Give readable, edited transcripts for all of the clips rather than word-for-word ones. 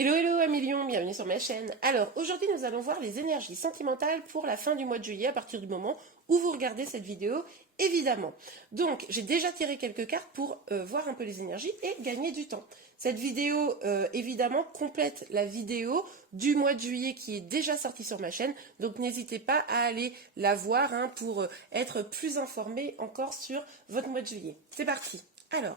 Hello, hello, Amilion, bienvenue sur ma chaîne. Alors, aujourd'hui, nous allons voir les énergies sentimentales pour la fin du mois de juillet à partir du moment où vous regardez cette vidéo, évidemment. Donc, j'ai déjà tiré quelques cartes pour voir un peu les énergies et gagner du temps. Cette vidéo, évidemment, complète la vidéo du mois de juillet qui est déjà sortie sur ma chaîne. Donc, n'hésitez pas à aller la voir pour être plus informé encore sur votre mois de juillet. C'est parti. Alors,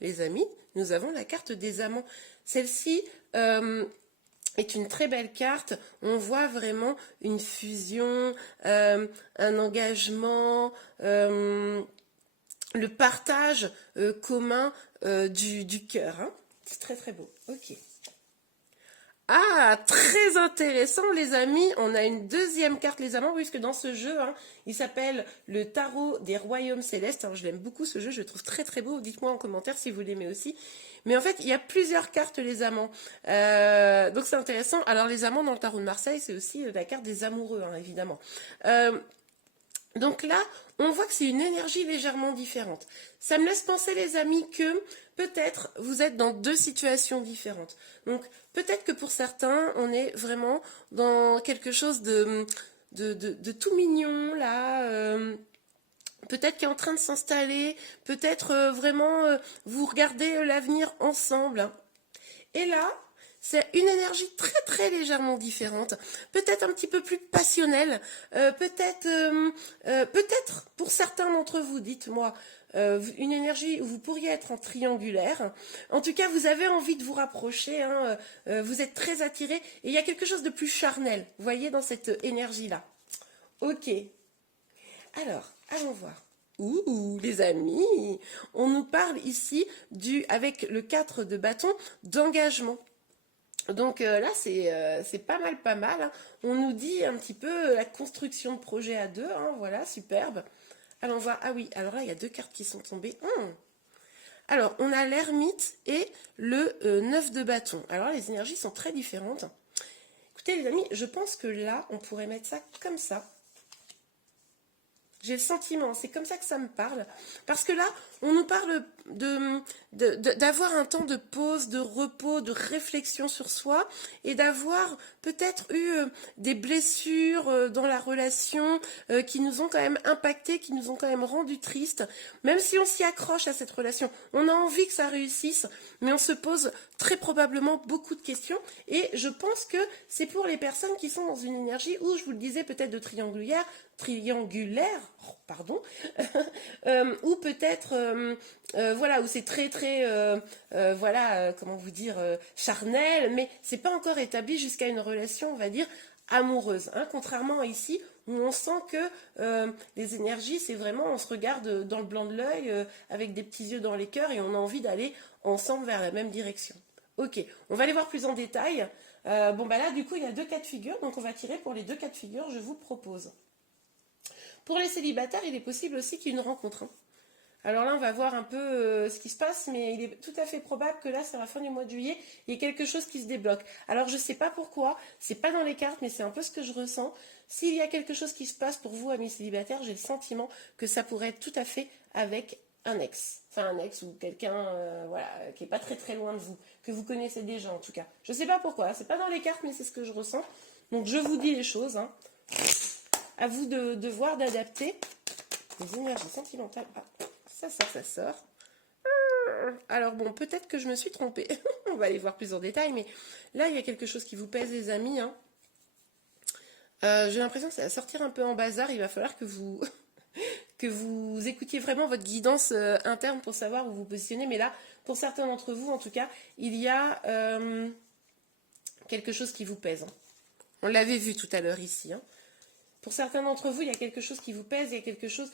les amis, nous avons la carte des amants. Celle-ci est une très belle carte. On voit vraiment une fusion, un engagement, le partage commun du cœur. Hein. C'est très très beau. Ok. Ah, très intéressant les amis, on a une deuxième carte les amants, puisque dans ce jeu, il s'appelle le tarot des royaumes célestes. Alors, je l'aime beaucoup ce jeu, je le trouve très très beau, dites-moi en commentaire si vous l'aimez aussi. Mais en fait, il y a plusieurs cartes les amants, donc c'est intéressant. Alors les amants dans le tarot de Marseille, c'est aussi la carte des amoureux, évidemment. Donc là, on voit que c'est une énergie légèrement différente. Ça me laisse penser, les amis, que peut-être vous êtes dans deux situations différentes. Donc peut-être que pour certains, on est vraiment dans quelque chose de tout mignon, là, peut-être qui est en train de s'installer, peut-être vraiment vous regardez l'avenir ensemble. Et là, c'est une énergie très très légèrement différente, peut-être un petit peu plus passionnelle, peut-être pour certains d'entre vous, dites-moi, une énergie où vous pourriez être en triangulaire. En tout cas, vous avez envie de vous rapprocher, vous êtes très attiré et il y a quelque chose de plus charnel, vous voyez, dans cette énergie-là. Ok, alors, allons voir. Les amis, on nous parle ici avec le 4 de bâton, d'engagement. Donc là, c'est pas mal, pas mal. On nous dit un petit peu la construction de projet à deux. Voilà, superbe. Allons voir. Ah oui, alors là, il y a deux cartes qui sont tombées. Alors, on a l'ermite et le 9 de bâton. Alors, les énergies sont très différentes. Écoutez, les amis, je pense que là, on pourrait mettre ça comme ça. J'ai le sentiment, c'est comme ça que ça me parle. Parce que là, on nous parle d'avoir un temps de pause, de repos, de réflexion sur soi et d'avoir peut-être eu des blessures dans la relation qui nous ont quand même impacté, qui nous ont quand même rendu tristes. Même si on s'y accroche à cette relation, on a envie que ça réussisse, mais on se pose très probablement beaucoup de questions. Et je pense que c'est pour les personnes qui sont dans une énergie où, je vous le disais, peut-être de triangulaire, pardon, ou peut-être, voilà, où c'est très très, voilà, comment vous dire, charnel, mais c'est pas encore établi jusqu'à une relation, on va dire, amoureuse. Contrairement à ici, où on sent que les énergies, c'est vraiment, on se regarde dans le blanc de l'œil, avec des petits yeux dans les cœurs, et on a envie d'aller ensemble vers la même direction. Ok, on va aller voir plus en détail. Bon, bah là, du coup, il y a deux cas de figure, donc on va tirer pour les deux cas de figure, je vous propose. Pour les célibataires, il est possible aussi qu'il y ait une rencontre. Alors là, on va voir un peu ce qui se passe, mais il est tout à fait probable que là, c'est la fin du mois de juillet, il y ait quelque chose qui se débloque. Alors je ne sais pas pourquoi, c'est pas dans les cartes, mais c'est un peu ce que je ressens. S'il y a quelque chose qui se passe pour vous, amis célibataires, j'ai le sentiment que ça pourrait être tout à fait avec un ex. Enfin, un ex ou quelqu'un voilà, qui n'est pas très très loin de vous, que vous connaissez déjà en tout cas. Je ne sais pas pourquoi, c'est pas dans les cartes, mais c'est ce que je ressens. Donc je vous dis les choses. À vous de voir, d'adapter. Les énergies sentimentales. Ah, ça sort, ça sort. Alors bon, peut-être que je me suis trompée. On va aller voir plus en détail, mais là, il y a quelque chose qui vous pèse, les amis. J'ai l'impression que ça va sortir un peu en bazar. Il va falloir que vous, que vous écoutiez vraiment votre guidance interne pour savoir où vous positionnez. Mais là, pour certains d'entre vous, en tout cas, il y a quelque chose qui vous pèse. On l'avait vu tout à l'heure ici. Pour certains d'entre vous, il y a quelque chose qui vous pèse, il y a quelque chose...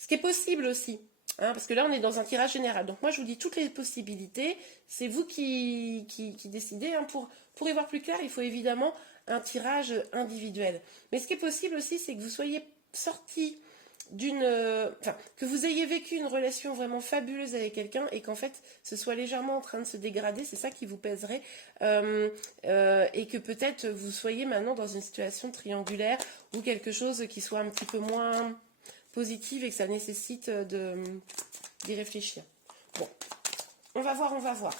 Ce qui est possible aussi, parce que là, on est dans un tirage général. Donc moi, je vous dis toutes les possibilités. C'est vous qui décidez. Pour y voir plus clair, il faut évidemment un tirage individuel. Mais ce qui est possible aussi, c'est que vous soyez sorti que vous ayez vécu une relation vraiment fabuleuse avec quelqu'un et qu'en fait ce soit légèrement en train de se dégrader, c'est ça qui vous pèserait, et que peut-être vous soyez maintenant dans une situation triangulaire ou quelque chose qui soit un petit peu moins positive et que ça nécessite d'y réfléchir. Bon, on va voir.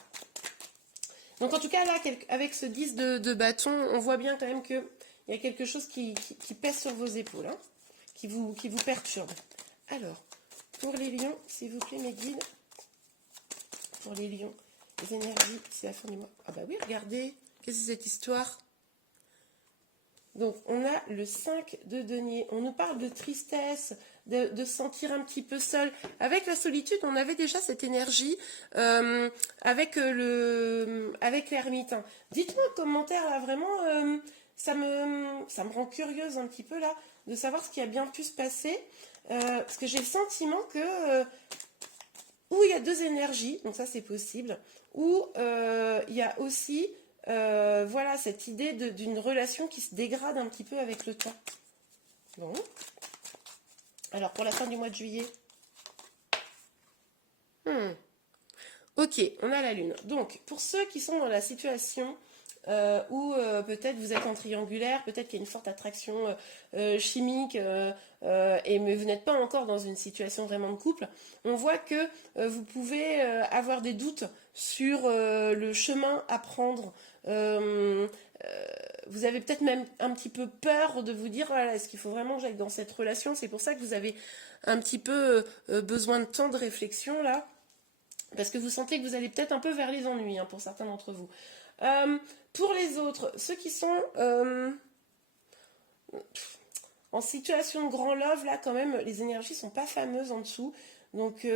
Donc en tout cas, là, avec ce 10 de bâton, on voit bien quand même qu'il y a quelque chose qui pèse sur vos épaules, hein, qui vous perturbe. Alors, pour les lions, s'il vous plaît, mes guides, pour les lions, les énergies, c'est la fin du mois. Ah bah oui, regardez, qu'est-ce que c'est cette histoire? Donc, on a le 5 de denier. On nous parle de tristesse, de se sentir un petit peu seul. Avec la solitude, on avait déjà cette énergie avec l'ermite. Hein. Dites-moi en commentaire, là, vraiment, ça me rend curieuse un petit peu, là, de savoir ce qui a bien pu se passer. Parce que j'ai le sentiment que... où il y a deux énergies, donc ça c'est possible, où il y a aussi... voilà, cette idée d'une relation qui se dégrade un petit peu avec le temps. Bon. Alors, pour la fin du mois de juillet. Ok, on a la lune. Donc, pour ceux qui sont dans la situation où peut-être vous êtes en triangulaire, peut-être qu'il y a une forte attraction chimique, mais vous n'êtes pas encore dans une situation vraiment de couple, on voit que vous pouvez avoir des doutes sur le chemin à prendre. Vous avez peut-être même un petit peu peur de vous dire, voilà, est-ce qu'il faut vraiment que j'aille dans cette relation? C'est pour ça que vous avez un petit peu besoin de temps de réflexion là, parce que vous sentez que vous allez peut-être un peu vers les ennuis, hein, pour certains d'entre vous. Pour les autres, ceux qui sont en situation de grand love, là quand même, les énergies sont pas fameuses en dessous, donc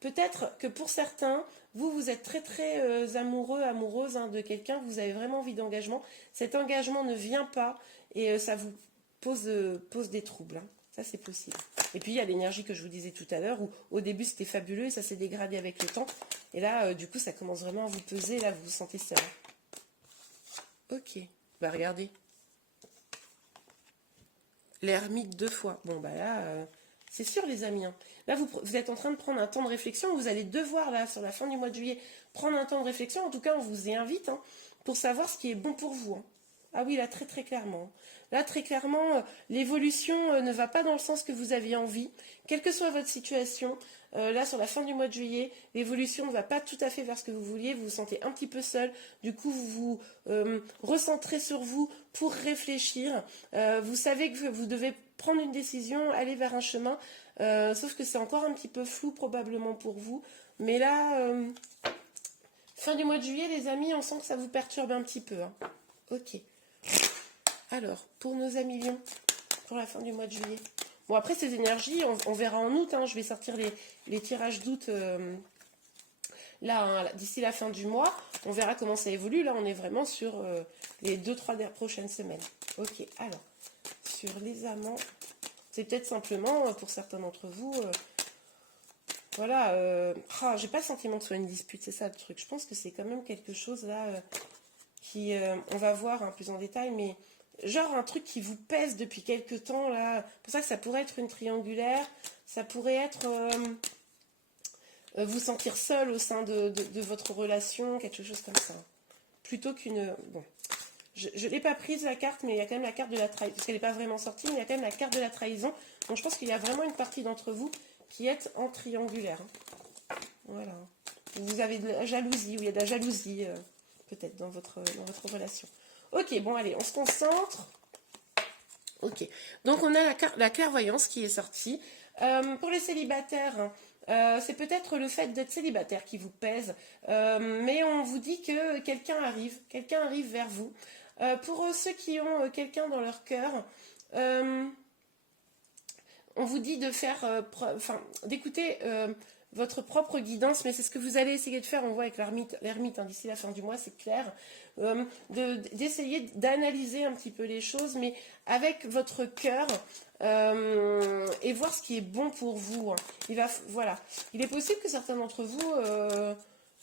peut-être que pour certains, vous êtes très très amoureux, amoureuse, hein, de quelqu'un, vous avez vraiment envie d'engagement. Cet engagement ne vient pas et ça vous pose des troubles. Hein. Ça, c'est possible. Et puis, il y a l'énergie que je vous disais tout à l'heure, où au début, c'était fabuleux et ça s'est dégradé avec le temps. Et là, du coup, ça commence vraiment à vous peser. Là, vous vous sentez seul. Ok. Bah, regardez. L'ermite 2 fois. Bon, bah là... c'est sûr, les amis. Hein. Là, vous êtes en train de prendre un temps de réflexion. Vous allez devoir, là, sur la fin du mois de juillet, prendre un temps de réflexion. En tout cas, on vous y invite hein, pour savoir ce qui est bon pour vous. Hein. Ah oui, là, très, très clairement. Là, très clairement, l'évolution ne va pas dans le sens que vous aviez envie. Quelle que soit votre situation, là, sur la fin du mois de juillet, l'évolution ne va pas tout à fait vers ce que vous vouliez. Vous vous sentez un petit peu seul. Du coup, vous vous recentrez sur vous pour réfléchir. Vous savez que vous devez prendre une décision, aller vers un chemin, sauf que c'est encore un petit peu flou probablement pour vous. Mais là, fin du mois de juillet, les amis, on sent que ça vous perturbe un petit peu. Hein. Ok. Alors, pour nos amis lions, pour la fin du mois de juillet. Bon, après, ces énergies, on verra en août. Hein, je vais sortir les tirages d'août là, hein, d'ici la fin du mois. On verra comment ça évolue. Là, on est vraiment sur les 2-3 prochaines semaines. Ok, alors, sur les amants, c'est peut-être simplement, pour certains d'entre vous, voilà, j'ai pas le sentiment que ce soit une dispute, c'est ça le truc. Je pense que c'est quand même quelque chose là qui, on va voir hein, plus en détail, mais genre un truc qui vous pèse depuis quelques temps là. C'est pour ça que ça pourrait être une triangulaire, ça pourrait être vous sentir seul au sein de votre relation, quelque chose comme ça. Plutôt qu'une... Bon, je ne l'ai pas prise la carte, mais il y a quand même la carte de la trahison, parce qu'elle n'est pas vraiment sortie, mais il y a quand même la carte de la trahison. Donc je pense qu'il y a vraiment une partie d'entre vous qui est en triangulaire. Hein. Voilà. Vous avez de la jalousie, ou il y a de la jalousie peut-être dans votre relation. Ok, bon allez, on se concentre. Ok, donc on a la clairvoyance qui est sortie. Pour les célibataires, c'est peut-être le fait d'être célibataire qui vous pèse, mais on vous dit que quelqu'un arrive vers vous. Pour ceux qui ont quelqu'un dans leur cœur, on vous dit de faire, d'écouter votre propre guidance, mais c'est ce que vous allez essayer de faire, on voit avec l'ermite hein, d'ici la fin du mois, c'est clair, d'essayer d'analyser un petit peu les choses, mais avec votre cœur, et voir ce qui est bon pour vous. Hein. Voilà. Il est possible que certains d'entre vous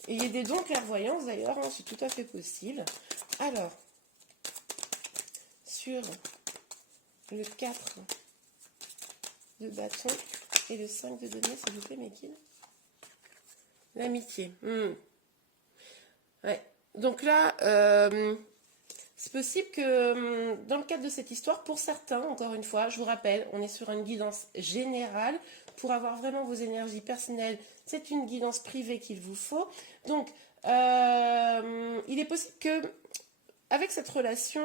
ayez des dons de clairvoyance, d'ailleurs, hein, c'est tout à fait possible. Alors, sur le 4 de bâton et le 5 de denier, s'il vous plaît, mes guides. L'amitié. Ouais. Donc là, c'est possible que dans le cadre de cette histoire, pour certains, encore une fois, je vous rappelle, on est sur une guidance générale. Pour avoir vraiment vos énergies personnelles, c'est une guidance privée qu'il vous faut. Donc, Il est possible que, avec cette relation,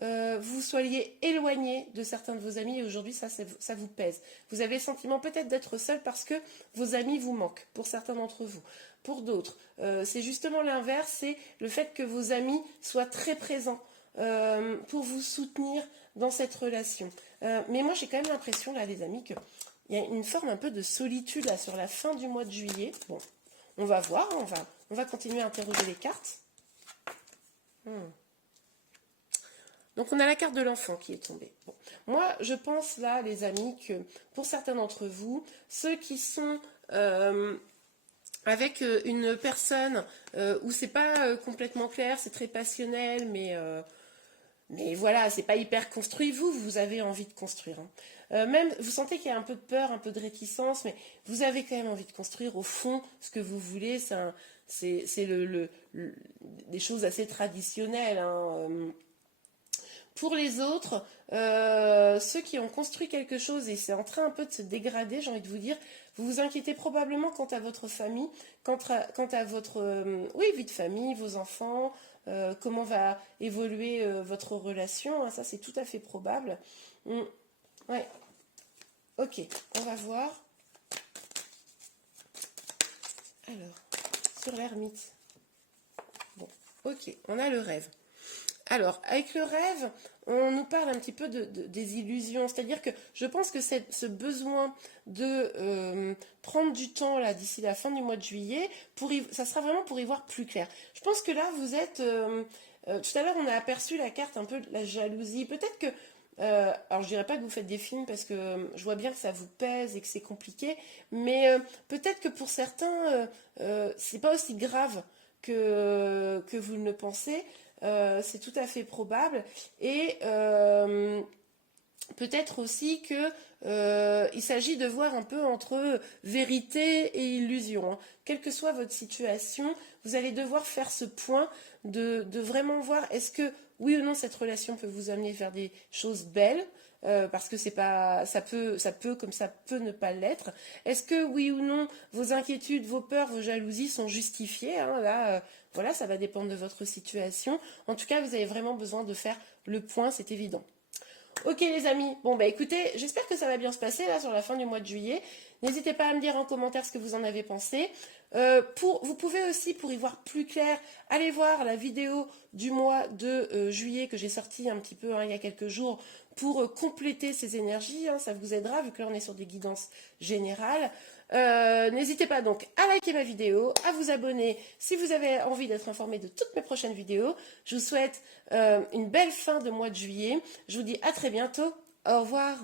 vous soyez éloigné de certains de vos amis et aujourd'hui ça vous pèse. Vous avez le sentiment peut-être d'être seul parce que vos amis vous manquent, pour certains d'entre vous. Pour d'autres, c'est justement l'inverse, c'est le fait que vos amis soient très présents pour vous soutenir dans cette relation. Mais moi j'ai quand même l'impression là les amis qu'il y a une forme un peu de solitude là sur la fin du mois de juillet. Bon, on va voir, on va continuer à interroger les cartes. Donc on a la carte de l'enfant qui est tombée. Bon. Moi, je pense là, les amis, que pour certains d'entre vous, ceux qui sont avec une personne où c'est pas complètement clair, c'est très passionnel, mais voilà, c'est pas hyper construit, vous avez envie de construire. Hein. Même, vous sentez qu'il y a un peu de peur, un peu de réticence, mais vous avez quand même envie de construire au fond ce que vous voulez. C'est des choses assez traditionnelles. Hein. Pour les autres, ceux qui ont construit quelque chose et c'est en train un peu de se dégrader, j'ai envie de vous dire, vous vous inquiétez probablement quant à votre famille, quant à votre vie de famille, vos enfants, comment va évoluer votre relation, hein, ça c'est tout à fait probable. Ouais, ok, on va voir. Alors, sur l'ermite. Bon, ok, on a le rêve. Alors, avec le rêve, on nous parle un petit peu des illusions. C'est-à-dire que je pense que ce besoin de prendre du temps là d'ici la fin du mois de juillet, ça sera vraiment pour y voir plus clair. Je pense que là, vous êtes... tout à l'heure, on a aperçu la carte un peu de la jalousie. Peut-être que... alors, je dirais pas que vous faites des films parce que je vois bien que ça vous pèse et que c'est compliqué. Mais peut-être que pour certains, c'est pas aussi grave que vous ne le pensez. C'est tout à fait probable et peut-être aussi que il s'agit de voir un peu entre vérité et illusion. Hein. Quelle que soit votre situation, vous allez devoir faire ce point de vraiment voir est-ce que oui ou non cette relation peut vous amener vers des choses belles. Parce que c'est pas, ça peut comme ça peut ne pas l'être. Est-ce que oui ou non vos inquiétudes, vos peurs, vos jalousies sont justifiées hein, là, voilà, ça va dépendre de votre situation. En tout cas, vous avez vraiment besoin de faire le point, c'est évident. Ok les amis, bon bah écoutez, j'espère que ça va bien se passer là sur la fin du mois de juillet. N'hésitez pas à me dire en commentaire ce que vous en avez pensé. Vous pouvez aussi, pour y voir plus clair, aller voir la vidéo du mois de juillet que j'ai sortie un petit peu il y a quelques jours pour compléter ces énergies. Hein, ça vous aidera vu que là on est sur des guidances générales. N'hésitez pas donc à liker ma vidéo, à vous abonner si vous avez envie d'être informé de toutes mes prochaines vidéos. Je vous souhaite une belle fin de mois de juillet. Je vous dis à très bientôt. Au revoir.